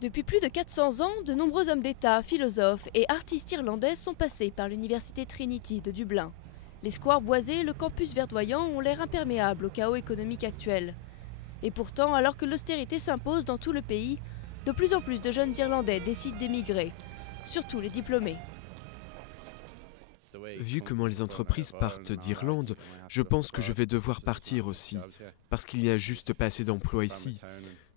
Depuis plus de 400 ans, de nombreux hommes d'État, philosophes et artistes irlandais sont passés par l'université Trinity de Dublin. Les squares boisés et le campus verdoyant ont l'air imperméables au chaos économique actuel. Et pourtant, alors que l'austérité s'impose dans tout le pays, de plus en plus de jeunes Irlandais décident d'émigrer, surtout les diplômés. Vu comment les entreprises partent d'Irlande, je pense que je vais devoir partir aussi, parce qu'il n'y a juste pas assez d'emplois ici.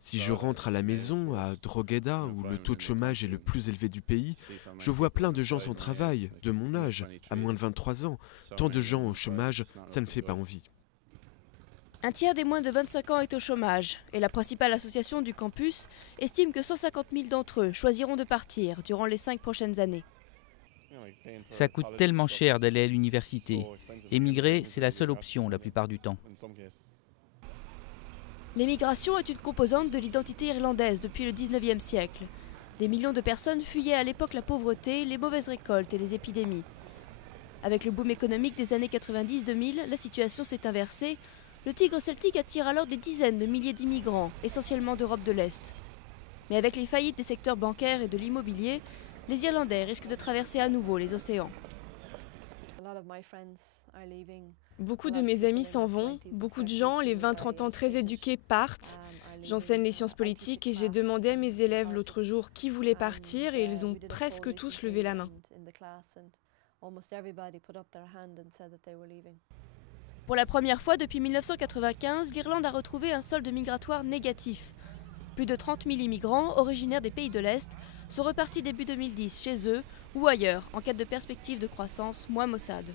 Si je rentre à la maison, à Drogheda, où le taux de chômage est le plus élevé du pays, je vois plein de gens sans travail, de mon âge, à moins de 23 ans. Tant de gens au chômage, ça ne fait pas envie. Un tiers des moins de 25 ans est au chômage, et la principale association du campus estime que 150 000 d'entre eux choisiront de partir durant les 5 prochaines années. Ça coûte tellement cher d'aller à l'université. Émigrer, c'est la seule option la plupart du temps. L'émigration est une composante de l'identité irlandaise depuis le 19e siècle. Des millions de personnes fuyaient à l'époque la pauvreté, les mauvaises récoltes et les épidémies. Avec le boom économique des années 90-2000, la situation s'est inversée. Le tigre celtique attire alors des dizaines de milliers d'immigrants, essentiellement d'Europe de l'Est. Mais avec les faillites des secteurs bancaires et de l'immobilier, les Irlandais risquent de traverser à nouveau les océans. Beaucoup de mes amis s'en vont, beaucoup de gens, les 20-30 ans très éduqués, partent. J'enseigne les sciences politiques et j'ai demandé à mes élèves l'autre jour qui voulait partir et ils ont presque tous levé la main. Pour la première fois depuis 1995, l'Irlande a retrouvé un solde migratoire négatif. Plus de 30 000 immigrants, originaires des pays de l'Est, sont repartis début 2010 chez eux ou ailleurs, en quête de perspectives de croissance moins maussades.